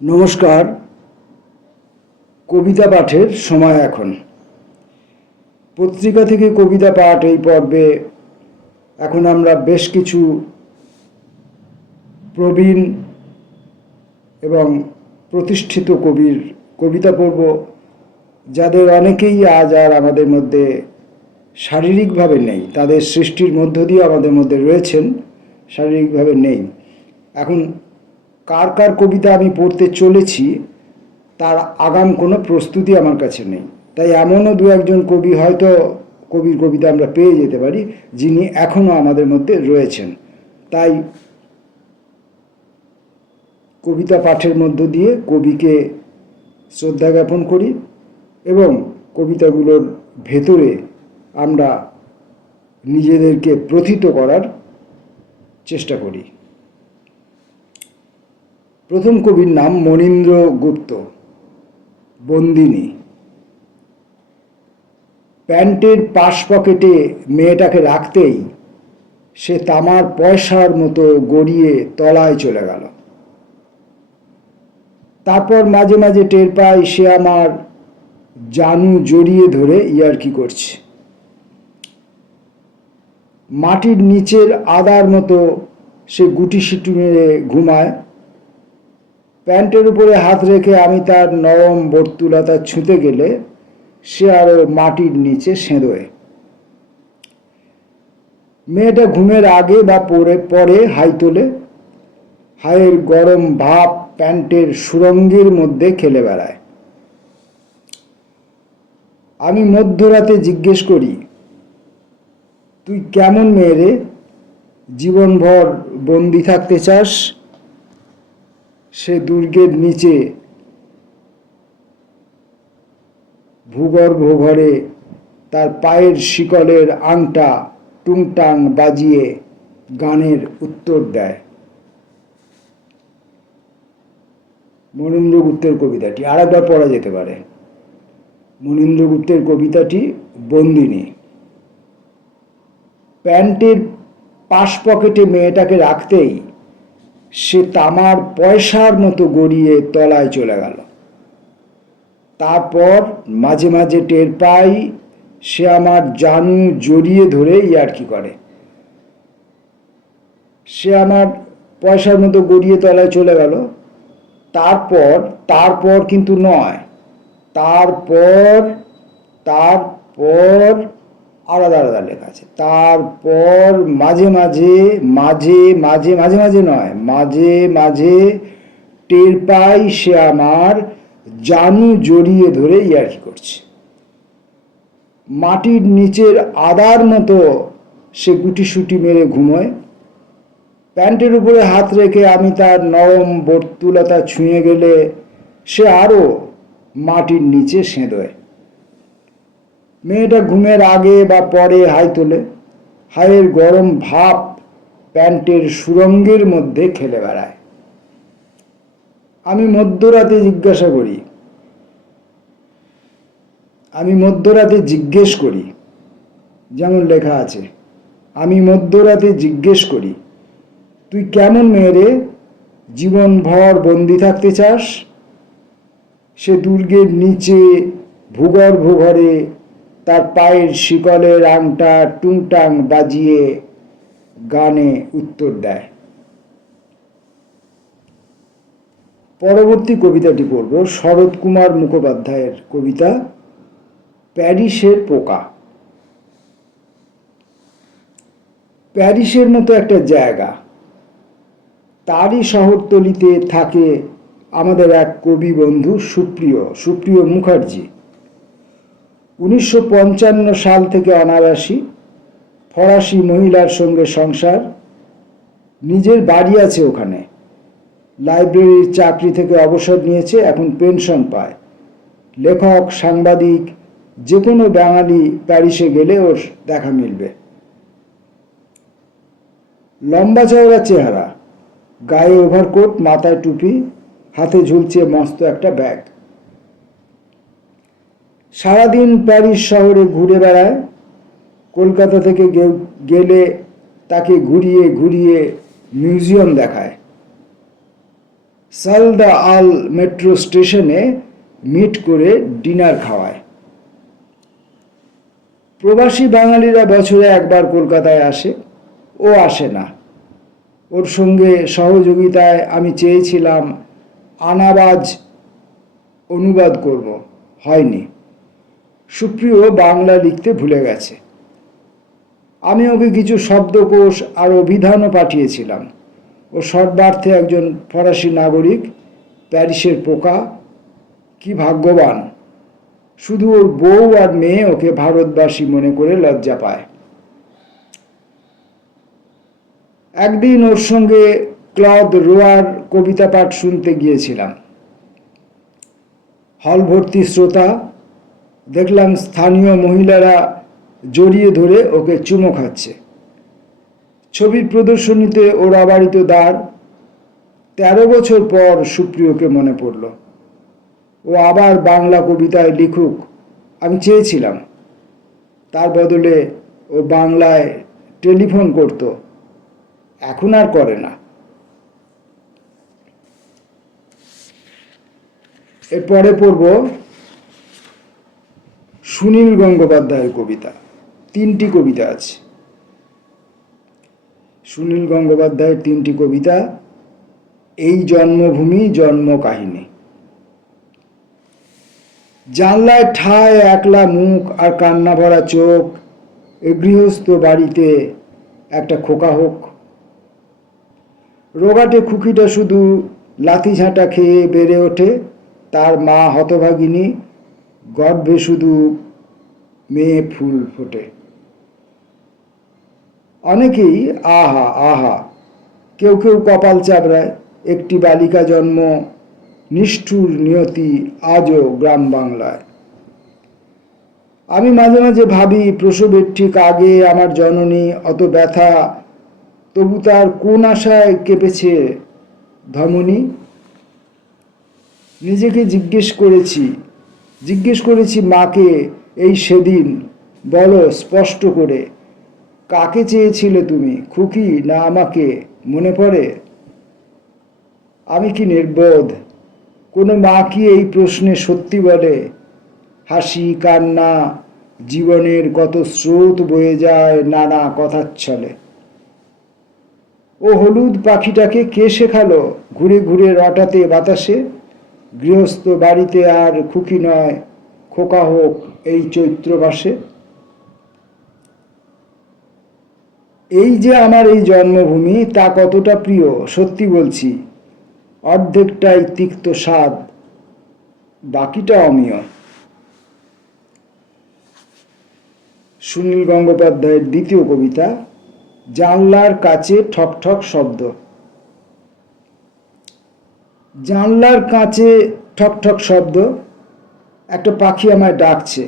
নমস্কার। কবিতা পাঠের সময় এখন। পত্রিকা থেকে কবিতা পাঠ এই পর্বে এখন আমরা বেশ কিছু প্রবীণ এবং প্রতিষ্ঠিত কবির কবিতা পড়ব, যাদের অনেকেই আজ আর আমাদের মধ্যে শারীরিকভাবে নেই। তাদের সৃষ্টির মধ্য দিয়ে আমাদের মধ্যে রয়েছেন, শারীরিকভাবে নেই। এখন কার কার কবিতা আমি পড়তে চলেছি তার আগাম কোনো প্রস্তুতি আমার কাছে নেই, তাই এমনও দু একজন কবি হয়তো কবির কবিতা আমরা পেয়ে যেতে পারি যিনি এখনও আমাদের মধ্যে রয়েছেন। তাই কবিতা পাঠের মধ্য দিয়ে কবিকে শ্রদ্ধা জ্ঞাপন করি এবং কবিতাগুলোর ভেতরে আমরা নিজেদেরকে প্রথিত করার চেষ্টা করি। প্রথম কবির নাম মনীন্দ্র গুপ্ত, বন্দিনী। প্যান্টের পাশ পকেটে মেয়েটাকে রাখতেই সে তামার পয়সার মতো গড়িয়ে তলায় চলে গেল। তারপর মাঝে মাঝে টের পাই সে আমার জানু জড়িয়ে ধরে ইয়ার্কি করছে। মাটির নিচের আদার মতো সে গুটি সিটি মেরে ঘুমায়। প্যান্টের উপরে হাত রেখে আমি তার নরম বর্তুলতা ছুঁতে গেলে সে আরো মাটির নিচে সেঁদোয়। মেয়েটা ঘুমের আগে বা পরে হাই তোলে। হায়ের গরম ভাপ প্যান্টের সুরঙ্গের মধ্যে খেলে বেড়ায়। আমি মধ্যরাতে জিজ্ঞেস করি, তুই কেমন মেয়ে রে, জীবনভর বন্দি থাকতে চাস? সে দুর্গের নিচে ভূগর্ভ ঘরে তার পায়ের শিকলের আংটা টুংটাং বাজিয়ে গানের উত্তর দেয়। মনীন্দ্র গুপ্তের কবিতাটি আরেকবার পড়া যেতে পারে। মনীন্দ্র গুপ্তের কবিতাটি বন্দিনী। প্যান্টের পাশ পকেটে মেয়েটাকে রাখতেই সে তামার পয়সার মতো গড়িয়ে তলায় চলে গেল। তারপর মাঝে মাঝে টের পাই সে আমার জানু জড়িয়ে ধরে ইয়ার্কি করে। সে আমার পয়সার মতো গড়িয়ে তলায় চলে গেল। তারপর কিন্তু নয়, তারপর তারপর আলাদা আলাদা লেখা আছে। তারপর মাঝে মাঝে মাঝে মাঝে মাঝে মাঝে নয়, মাঝে মাঝে টের পাই সে আমার জানু জড়িয়ে ধরে ইয়ার্কি করছে। মাটির নিচের আদার মতো সে গুটিসুটি মেরে ঘুমোয়। প্যান্টের উপরে হাত রেখে আমি তার নরম বর্তুলতা ছুঁয়ে গেলে সে আরো মাটির নিচে সেঁদোয়। মেয়েটা ঘুমের আগে বা পরে হাই তোলে। হায়ের গরম ভাপ প্যান্টের সুরঙ্গের মধ্যে খেলে বেড়ায়। আমি মধ্যরাতে জিজ্ঞেস করি, যেমন লেখা আছে, আমি মধ্যরাতে জিজ্ঞেস করি, তুই কেমন মেয়ে রে, জীবনভর বন্দি থাকতে চাস? সে দুর্গের নিচে ভূগর্ভ ঘরে তার পায়ের শিকলের আংটা টুংটাং বাজিয়ে গানে উত্তর দেয়। পরবর্তী কবিতাটি পড়ব শরৎ কুমার মুখোপাধ্যায়ের কবিতা প্যারিসের পোকা। প্যারিসের মতো একটা জায়গা, তারই শহরতলিতে থাকে আমাদের এক কবি বন্ধু সুপ্রিয় মুখার্জি। 1955 সাল থেকে অনাবাসী, ফরাসি মহিলার সঙ্গে সংসার, নিজের বাড়ি আছে ওখানে। লাইব্রেরির চাকরি থেকে অবসর নিয়েছে, এখন পেনশন পায়। লেখক, সাংবাদিক, যে কোনো বাঙালি প্যারিসে গেলে ওর দেখা মিলবে। লম্বা চওড়া চেহারা, গায়ে ওভারকোট, মাথায় টুপি, হাতে ঝুলছে মস্ত একটা ব্যাগ। সারাদিন প্যারিস শহরে ঘুরে বেড়ায়। কলকাতা থেকে গেলে তাকে ঘুরিয়ে ঘুরিয়ে মিউজিয়াম দেখায়। সালদা আল মেট্রো স্টেশনে মিট করে ডিনার খাওয়ায়। প্রবাসী বাঙালিরা বছরে একবার কলকাতায় আসে, ও আসে না। ওর সঙ্গে সহযোগিতায় আমি চেয়েছিলাম আনাবাজ অনুবাদ করব, হয়নি। সুপ্রিয় বাংলা লিখতে ভুলে গেছে। আমি ওকে কিছু শব্দকোষ আর অভিধানও পাঠিয়েছিলাম। ও সর্বার্থে একজন ফরাসি নাগরিক, প্যারিসের পোকা, কি ভাগ্যবান। শুধু ওর বউ আর মেয়ে ওকে ভারতবাসী মনে করে লজ্জা পায়। একদিন ওর সঙ্গে ক্লদ রোয়ার কবিতা পাঠ শুনতে গিয়েছিলাম। হল ভর্তি শ্রোতা। দেখলাম স্থানীয় মহিলারা জড়িয়ে ধরে ওকে চুমো খাচ্ছে। ছবির প্রদর্শনীতে ওর আবারিত দ্বার। 13 বছর পর সুপ্রিয়কে মনে পড়ল। ও আবার বাংলা কবিতায় লিখুক, আমি চেয়েছিলাম। তার বদলে ও বাংলায় টেলিফোন করত, এখন আর করে না। এরপরে পড়ব সুনীল গঙ্গোপাধ্যায়ের কবিতা। 3টি কবিতা আছে। সুনীল গঙ্গোপাধ্যায়ের 3টি কবিতা। এই জন্মভূমি জন্ম কাহিনী। জানলায় ঠায় একলা মুখ আর কান্না ভরা চোখ, এ গৃহস্থ বাড়িতে একটা খোকা হোক। রোগাটে খুকিটা শুধু লাথি ঝাঁটা খেয়ে বেড়ে ওঠে, তার মা হতভাগিনী, গর্ভে শুধু মেয়ে ফুল ফোটে। অনেকেই আহা আহা, কেউ কেউ কপাল চাপড়ায়। একটি বালিকা জন্ম, নিষ্ঠুর নিয়তি আজও গ্রাম বাংলায়। আমি মাঝে মাঝে ভাবি, প্রসবের ঠিক আগে আমার জননী অত ব্যথা, তবু তার কোন আশায় কেঁপেছে ধমনী। নিজেকে জিজ্ঞেস করেছি মাকে এই সেদিন, বলো স্পষ্ট করে, কাকে চেয়েছিলে তুমি, খুকি না আমাকে, মনে পড়ে? আমি কি নির্বোধ? কোনো মা কি এই প্রশ্নে সত্যি বলে? হাসি কান্না, জীবনের কত স্রোত বয়ে যায় নানা কথার ছলে। ও হলুদ পাখিটাকে কে শেখালো ঘুরে ঘুরে রটাতে বাতাসে? গৃহস্থ বাড়িতে আর খুকি নয়, খোকা হোক এই চৈত্র মাসে। এই যে আমার এই জন্মভূমি, তা কতটা প্রিয় সত্যি বলছি। অর্ধেকটাই তিক্ত স্বাদ, বাকিটা অমিয়। সুনীল গঙ্গোপাধ্যায়ের 2য় কবিতা, জানলার কাছে ঠক ঠক শব্দ। জানলার কাছে ঠক ঠক শব্দ, একটা পাখি আমায় ডাকছে।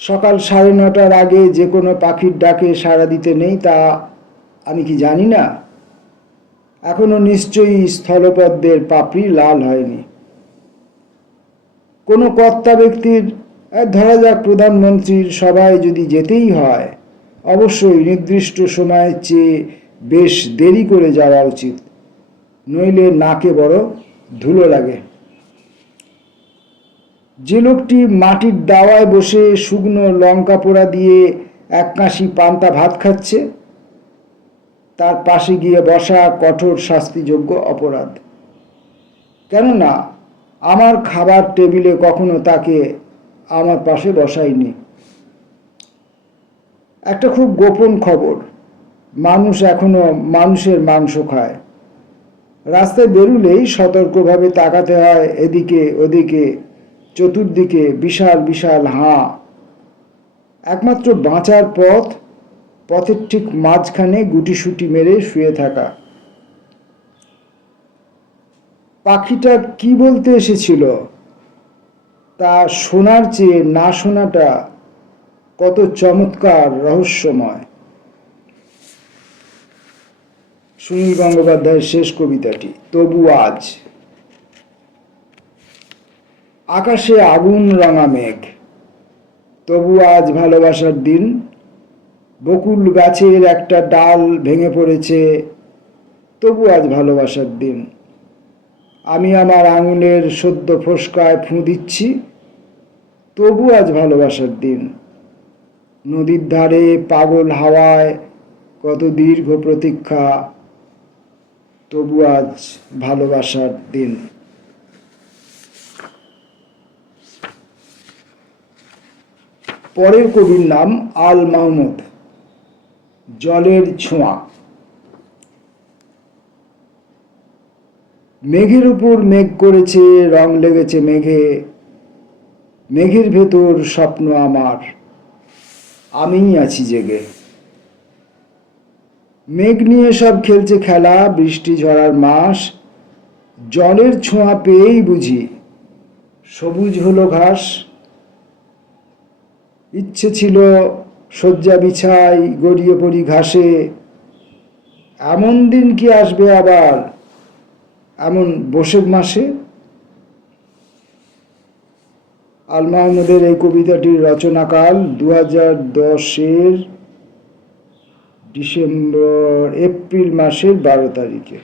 সকাল 9:30টার আগে যে কোনো পাখির ডাকে সাড়া দিতে নেই, তা আমি কি জানি না? এখনো নিশ্চয়ই স্থলপদ্মের পাপড়ি লাল হয়নি। কোনো কর্তা ব্যক্তির, ধরা যাক প্রধানমন্ত্রীর সভায় যদি যেতেই হয়, অবশ্যই নির্দিষ্ট সময়ের চেয়ে বেশ দেরি করে যাওয়া উচিত, নইলে নাকে বড় ধুলো লাগে। যে লোকটি মাটির দাওয়ায় বসে শুকনো লঙ্কা পোড়া দিয়ে এক কাশি পান্তা ভাত খাচ্ছে, তার পাশে গিয়ে বসা কঠোর শাস্তিযোগ্য অপরাধ। কেননা আমার খাবার টেবিলে কখনো তাকে আমার পাশে বসাইনি। একটা খুব গোপন খবর, মানুষ এখনো মানুষের মাংস খায়। রাস্তায় বেরুলেই সতর্কভাবে তাকাতে হয় এদিকে ওদিকে, চতুর্দিকে বিশাল বিশাল হাঁ। একমাত্র বাঁচার পথ, পথের ঠিক মাঝখানে গুটিসুটি মেরে শুয়ে থাকা। পাখিটা কি বলতে এসেছিল, তা শোনার চেয়ে না শোনাটা কত চমৎকার রহস্যময়। সুনীল গঙ্গোপাধ্যায়ের শেষ কবিতাটি, তবু আজ। আকাশে আগুন রাঙা মেঘ, তবু আজ ভালোবাসার দিন। বকুল গাছের একটা ডাল ভেঙে পড়েছে, তবু আজ ভালোবাসার দিন। আমি আমার আঙুলের সদ্য ফোসকায় ফুঁ দিচ্ছি, তবু আজ ভালোবাসার দিন। নদীর ধারে পাগল হাওয়ায় কত দীর্ঘ প্রতীক্ষা, তবু আজ ভালোবাসার দিন। পরের কবির নাম আল মাহমুদ, জলের ছোঁয়া। মেঘের উপর মেঘ করেছে, রং লেগেছে মেঘে, মেঘের ভেতর স্বপ্ন আমার, আমিই আছি জেগে। মেঘ নিয়ে সব খেলছে খেলা, বৃষ্টি ঝরার মাস, জলের ছোঁয়া পেয়েই বুঝি সবুজ হলো ঘাস। ইচ্ছে ছিল শয্যা বিছাই, গড়িয়ে পড়ি ঘাসে, এমন দিন কি আসবে আবার এমন বৈশাখ মাসে। আল মাহমুদের এই কবিতাটির রচনাকাল 2010-এর এপ্রিল মাসের 12 তারিখে,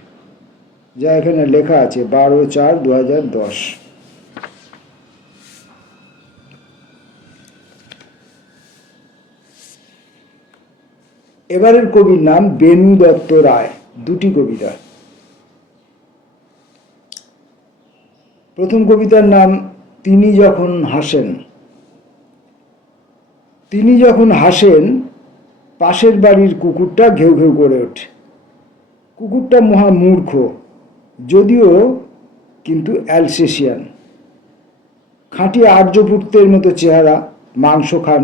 যা এখানে লেখা আছে 12/4/2010। এবারের কবির নাম বেনু দত্ত রায়, দুটি কবিতা। প্রথম কবিতার নাম তিনি যখন হাসেন। তিনি যখন হাসেন, পাশের বাড়ির কুকুরটা ঘেউ ঘেউ করে ওঠে। কুকুরটা মহা মূর্খ, যদিও কিন্তু অ্যালসেশিয়ান। খাঁটি আর্যপুত্রের মতো চেহারা, মাংস খান,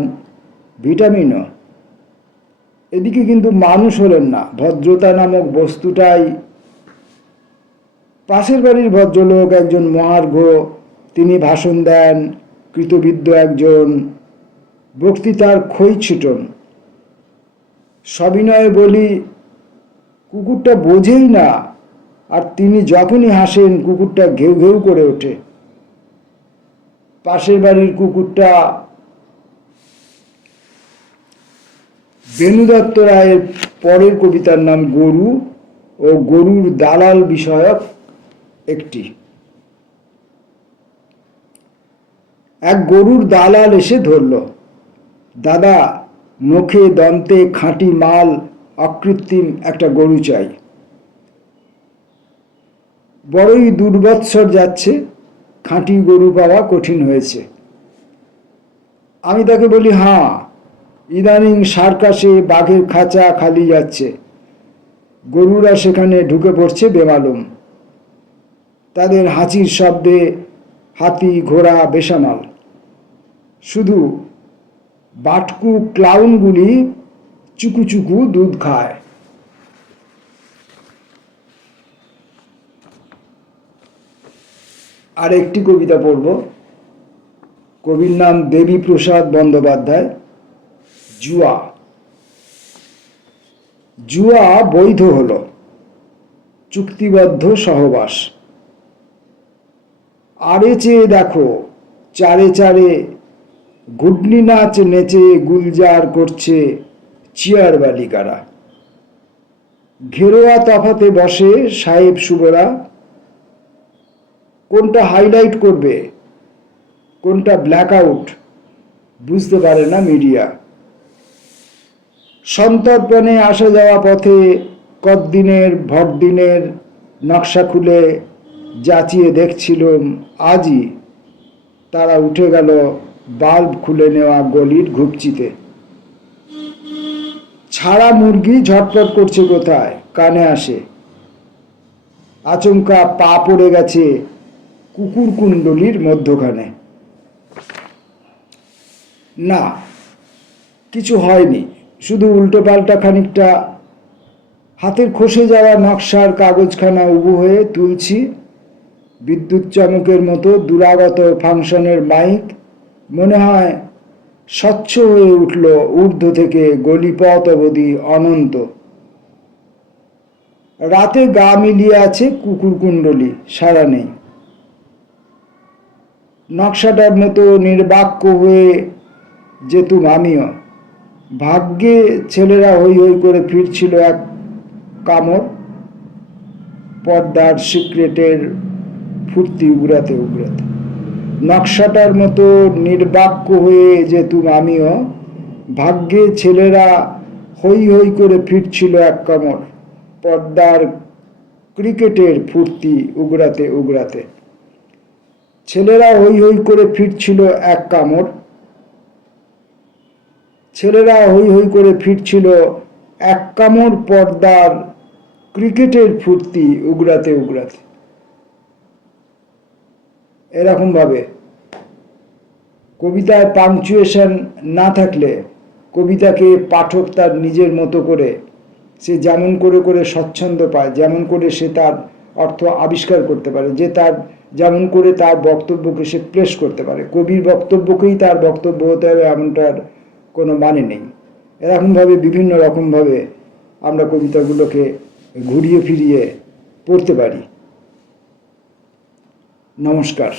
ভিটামিনও। এদিকে কিন্তু মানুষ হলেন না, ভদ্রতা নামক বস্তুটাই। পাশের বাড়ির ভদ্রলোক একজন মহার্ঘ, তিনি ভাষণ দেন, কৃতবিদ্য একজন, বক্তৃতার খই ছিটন। সবিনয়ে বলি, কুকুরটা বোঝেই না, আর তিনি যখনই হাসেন কুকুরটা ঘেউ ঘেউ করে ওঠে। পাশের বাড়ির কুকুরটা বেনু দত্ত রায়ের পরের কবিতার নাম গরু ও গরুর দালাল বিষয়ক একটি। এক গরুর দালাল এসে ধরল, দাদা, নখে দন্তে খাঁটি মাল, অকৃত্রিম একটা গরু চাই। বড়ই দুর্বৎসর যাচ্ছে, খাঁটি গরু পাওয়া কঠিন হয়েছে। আমি তাকে বলি, হ্যাঁ, ইদানিং সার্কাসে বাঘের খাঁচা খালি যাচ্ছে, গরুরা সেখানে ঢুকে পড়ছে বেমালুম। তাদের হাঁচির শব্দে হাতি ঘোড়া বেসামাল, শুধু বাটকু ক্লাউনগুলি চুকু চুকু দুধ খায়। আর একটি কবিতা পড়ব। কবির নাম দেবীপ্রসাদ বন্দ্যোপাধ্যায়, জুয়া। জুয়া বৈধ হলো, চুক্তিবদ্ধ সহবাস। আরে চেয়ে দেখো, চারে চারে ঘুডনি নাচ নেচে গুলজার করছে চিয়ার বালিকারা। ঘেরোয়া তফাতে বসে সাহেব শুভরা, কোনটা হাইলাইট করবে কোনটা ব্ল্যাক আউট বুঝতে পারে না মিডিয়া। সন্তর্পণে আসা যাওয়া পথে কতদিনের ভরদিনের নকশা খুলে যাচিয়ে দেখছিলাম, আজই তারা উঠে গেল বাল্ব খুলে নেওয়া গলির ঘুপচিতে। ছাড়া মুরগি ঝটপট করছে কোথায়, কানে আসে। আচমকা পা পড়ে গেছে কুকুর কুণ্ডলির মধ্যখানে। না, কিছু হয়নি, শুধু উল্টো পাল্টা খানিকটা। হাতের খসে যাওয়া নকশার কাগজখানা উবু হয়ে তুলছি। বিদ্যুৎ চমকের মতো দুরাগত ফাংশনের মাইক মনে হয় স্বচ্ছ হয়ে উঠল ঊর্ধ্ব থেকে গলিপথ অবধি অনন্ত। রাতে গা মিলিয়ে আছে কুকুর কুণ্ডলী, সারা নেই। নকশাটার মতো নির্বাক্য হয়ে যেতুম আমিও। ভাগ্যে ছেলেরা হই হই করে ফিরছিল এক কামড়। পর্দার সিক্রেটের ফুর্তি উগরাতে উগরাতে। নকশাটার মতো নির্বাক্য হয়ে যেতুম আমিও, ভাগ্যে ছেলেরা হৈ হৈ করে ফিরছিল এক কামড়, পর্দার ক্রিকেটের ফুর্তি উগরাতে উগরাতে। ছেলেরা হৈ হৈ করে ফিরছিল এক কামড়, ছেলেরা হৈ হৈ করে ফিরছিল এক কামড়, পর্দার ক্রিকেটের ফুর্তি উগরাতে উগরাতে। এরকমভাবে কবিতায় পাংচুয়েশন না থাকলে কবিতাকে পাঠক তার নিজের মতো করে সে যেমন করে করে স্বচ্ছন্দ পায়, যেমন করে সে তার অর্থ আবিষ্কার করতে পারে, যে তার যেমন করে তার বক্তব্যকে সে প্লেস করতে পারে। কবির বক্তব্যকেই তার বক্তব্য হতে হবে এমনটার কোনো মানে নেই। এরকমভাবে বিভিন্ন রকমভাবে আমরা কবিতাগুলোকে ঘুরিয়ে ফিরিয়ে পড়তে পারি। নমস্কার।